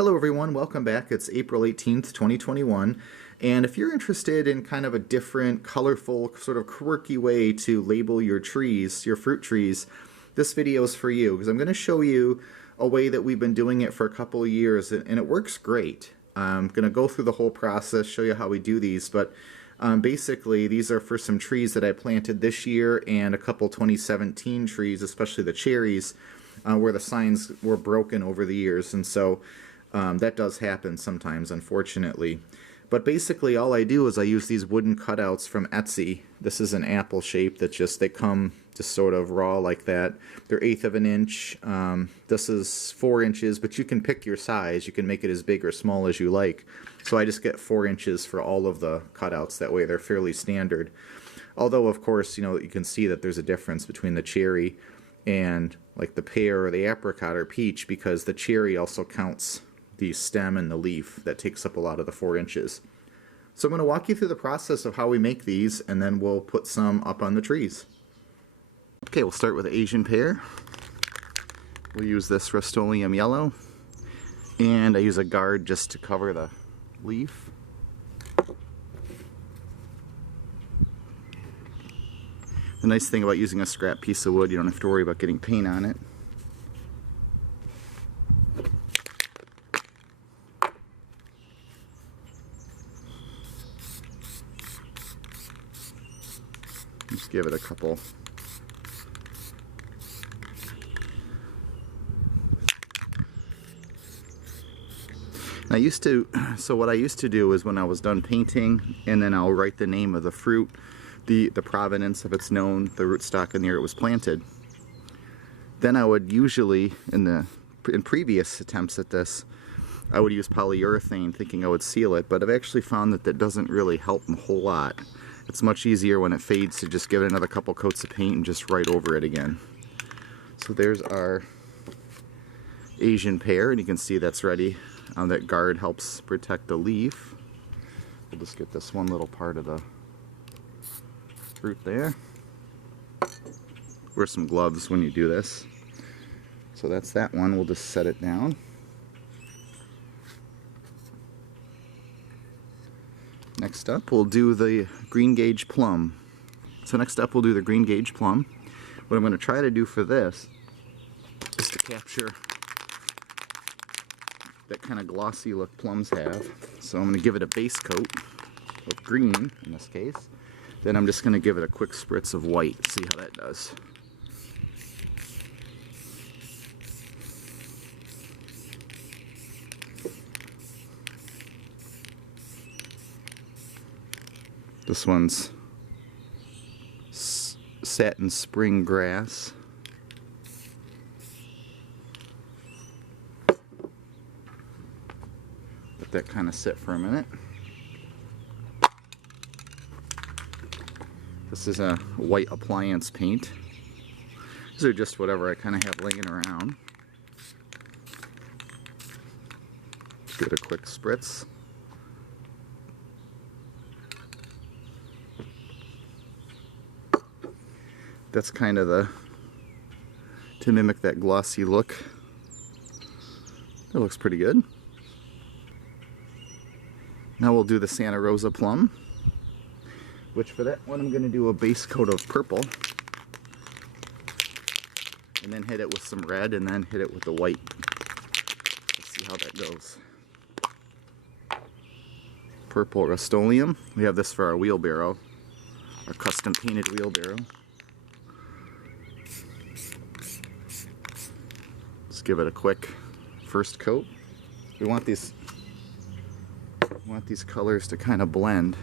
Hello everyone, welcome back. It's April 18th, 2021, and if you're interested in kind of a different, colorful, sort of quirky way to label your trees, your fruit trees, this video is for you, because I'm going to show you a way that we've been doing it for a couple of years, and it works great. I'm going to go through the whole process, show you how we do these, but basically these are for some trees that I planted this year and a couple 2017 trees, especially the cherries, where the signs were broken over the years, and so that does happen sometimes, unfortunately. But basically all I do is I use these wooden cutouts from Etsy. This is an apple shape that they come just sort of raw like that. They're 1/8 of an inch. This is 4 inches, but you can pick your size. You can make it as big or small as you like. So I just get 4 inches for all of the cutouts. That way they're fairly standard. Although, of course, you can see that there's a difference between the cherry and like the pear or the apricot or peach, because the cherry also counts the stem and the leaf. That takes up a lot of the 4 inches. So I'm going to walk you through the process of how we make these, and then we'll put some up on the trees. Okay, we'll start with the Asian pear. We'll use this Rust-Oleum yellow, and I use a guard just to cover the leaf. The nice thing about using a scrap piece of wood, you don't have to worry about getting paint on it. Just give it a couple. So what I used to do is when I was done painting, and then I'll write the name of the fruit, the provenance if it's known, the rootstock and the year it was planted. Then I would usually, in previous attempts at this, I would use polyurethane thinking I would seal it, but I've actually found that doesn't really help a whole lot. It's much easier when it fades to just give it another couple coats of paint and just write over it again. So there's our Asian pear, and you can see that's ready. That guard helps protect the leaf. We'll just get this one little part of the fruit there. Wear some gloves when you do this. So that's that one. We'll just set it down. Next up, we'll do the green gauge plum. So next up, we'll do the green gauge plum. What I'm going to try to do for this is to capture that kind of glossy look plums have. So I'm going to give it a base coat of green, in this case. Then I'm just going to give it a quick spritz of white, see how that does. This one's satin spring grass. Let that kind of sit for a minute. This is a white appliance paint. These are just whatever I kind of have laying around. Give it a quick spritz. That's kind of to mimic that glossy look. That looks pretty good. Now we'll do the Santa Rosa plum, which for that one I'm going to do a base coat of purple, and then hit it with some red, and then hit it with the white. Let's see how that goes. Purple Rust-Oleum. We have this for our wheelbarrow, our custom painted wheelbarrow. Just give it a quick first coat. We want these colors to kind of blend.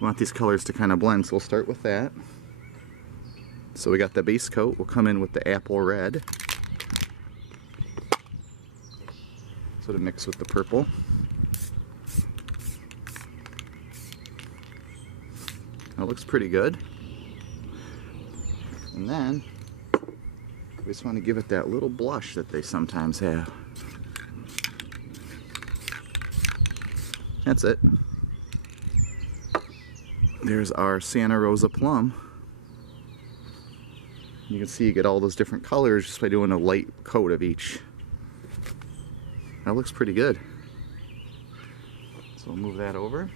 We want these colors to kind of blend, so we'll start with that. So we got the base coat. We'll come in with the apple red, so to mix with the purple. That looks pretty good. And then we just want to give it that little blush that they sometimes have. That's it. There's our Santa Rosa plum. You can see you get all those different colors just by doing a light coat of each. That looks pretty good. So we'll move that over.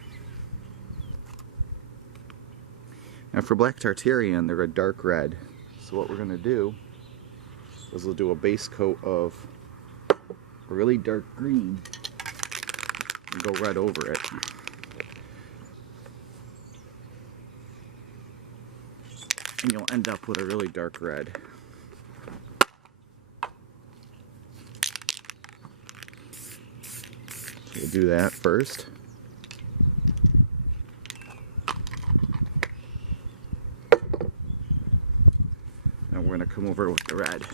Now for black tartarian, they're a dark red. So what we're going to do is we'll do a base coat of a really dark green and go red over it. And you'll end up with a really dark red. So we'll do that first. And we're going to come over with the red.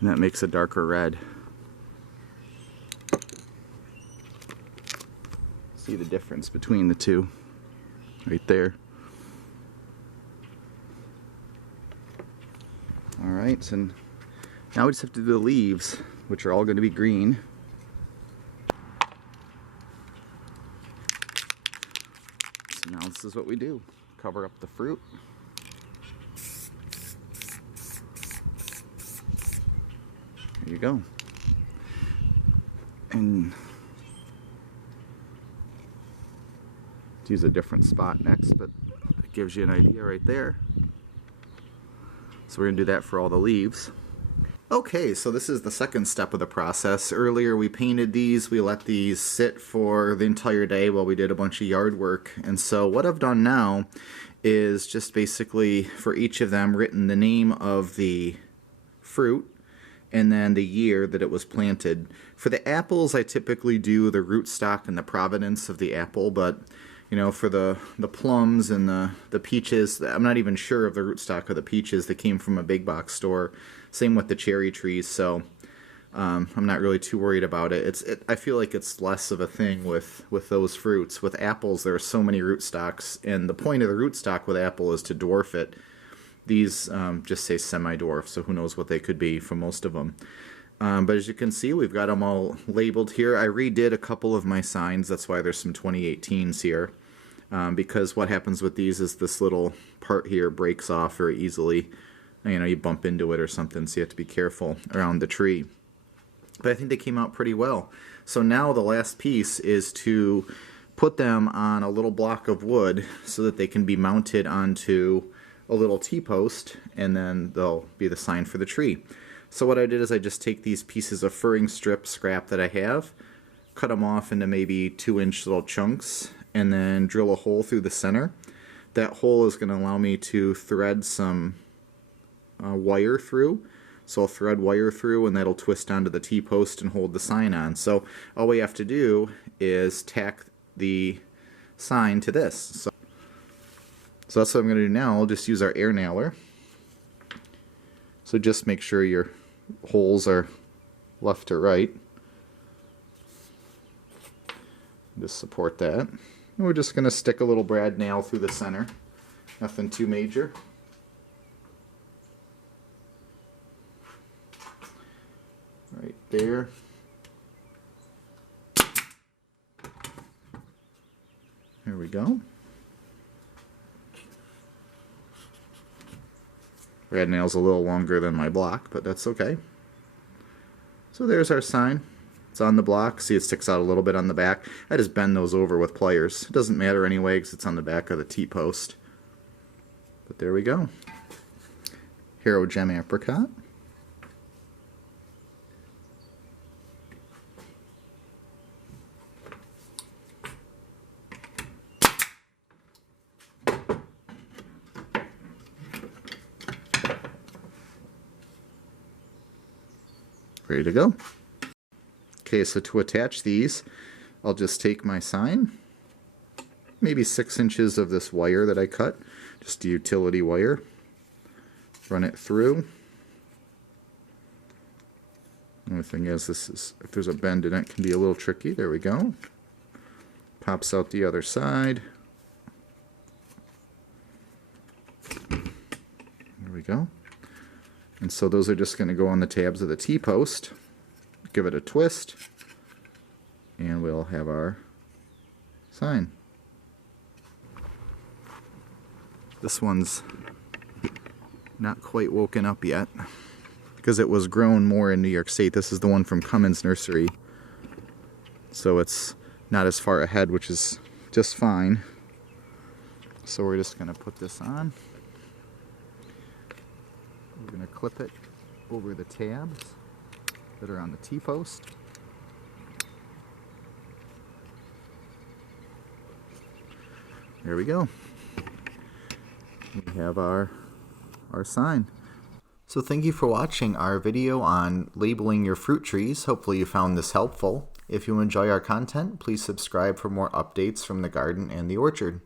And that makes a darker red. See the difference between the two right there. Alright, and now we just have to do the leaves, which are all going to be green. So now this is what we do. Cover up the fruit. There you go. And use a different spot next, but it gives you an idea right there. So we're going to do that for all the leaves. Okay, so this is the second step of the process. Earlier we painted these, we let these sit for the entire day while we did a bunch of yard work. And so what I've done now is just basically for each of them written the name of the fruit and then the year that it was planted. For the apples, I typically do the rootstock and the provenance of the apple, but you know, for the plums and the peaches, I'm not even sure of the rootstock of the peaches that came from a big box store. Same with the cherry trees, so I'm not really too worried about it. I feel like it's less of a thing with those fruits. With apples, there are so many rootstocks, and the point of the rootstock with apple is to dwarf it. These just say semi-dwarf, so who knows what they could be for most of them. But as you can see, we've got them all labeled here. I redid a couple of my signs, that's why there's some 2018s here. Because what happens with these is this little part here breaks off very easily. You know, you bump into it or something, so you have to be careful around the tree. But I think they came out pretty well. So now the last piece is to put them on a little block of wood so that they can be mounted onto a little T-post, and then they'll be the sign for the tree. So what I did is I just take these pieces of furring strip scrap that I have, cut them off into maybe 2-inch little chunks, and then drill a hole through the center. That hole is going to allow me to thread some wire through. So I'll thread wire through and that'll twist onto the T-post and hold the sign on. So all we have to do is tack the sign to this. So that's what I'm going to do now. I'll just use our air nailer. So just make sure your holes are left to right. Just support that. And we're just going to stick a little brad nail through the center. Nothing too major. Right there. There we go. Brad nail's a little longer than my block, but that's okay. So there's our sign. It's on the block. See, it sticks out a little bit on the back. I just bend those over with pliers. It doesn't matter anyway because it's on the back of the T-post. But there we go. Hero Gem Apricot. Ready to go. Okay, so to attach these, I'll just take my sign, maybe 6 inches of this wire that I cut, just a utility wire, run it through. The only thing is, if there's a bend in it, it can be a little tricky. There we go. Pops out the other side. There we go. And so those are just going to go on the tabs of the T-post. Give it a twist, and we'll have our sign. This one's not quite woken up yet because it was grown more in New York State. This is the one from Cummins Nursery, so it's not as far ahead, which is just fine. So we're just going to put this on. We're going to clip it over the tabs that are on the T-post. There we go. We have our sign. So thank you for watching our video on labeling your fruit trees. Hopefully you found this helpful. If you enjoy our content, please subscribe for more updates from the garden and the orchard.